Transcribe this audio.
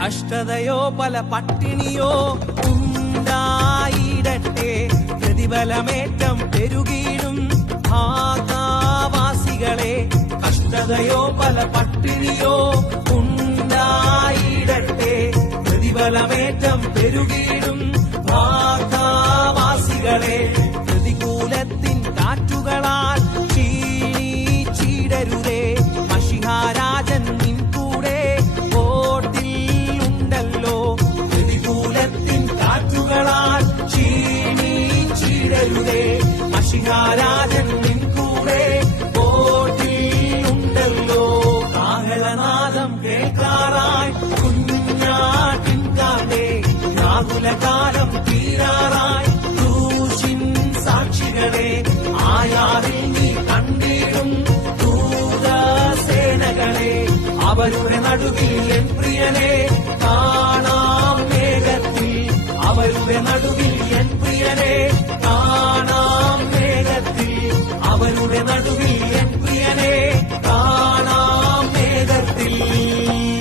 കഷ്ടതയോ പല പട്ടിണിയോ ഉണ്ടായിടട്ടെ, പ്രതിഫലമേറ്റം പെരുകിയിടും ഭാഗവാസികളെ. കഷ്ടതയോ പല പട്ടിണിയോ ഉണ്ടായിടട്ടെ, പ്രതിഫലമേറ്റം പെരുകിയിടും ഭാഗവാസികളെ. പ്രതികൂലത്തിൻ കാറ്റുകളാൽ ക്ഷീണിച്ചിടരുതേ, മശിഹാരാജൻ നിൻ കൂടെ ബോട്ടിൽ ഉണ്ടല്ലോ. പ്രതികൂലത്തിൻ കാറ്റുകളാൽ ക്ഷീണിച്ചിടരുതേ, മശിഹാരാജൻ നിൻ കൂടെ ബോട്ടിൽ ഉണ്ടല്ലോ. കാഹളനാദം കേൾക്കാറായി കുഞ്ഞാട്ടിൻ കാലേ, രാകുലകാലം തീരാറായി ക്രൂശിൻ സാക്ഷികളെ. ആയാറിൽ നീ കണ്ടിടും ദൂതസേനകളെ, അവരുടെ നടുവിൽ എൻ പ്രിയനെ കാണാം മേഘത്തിൽ, അവരുടെ നടുവിൽ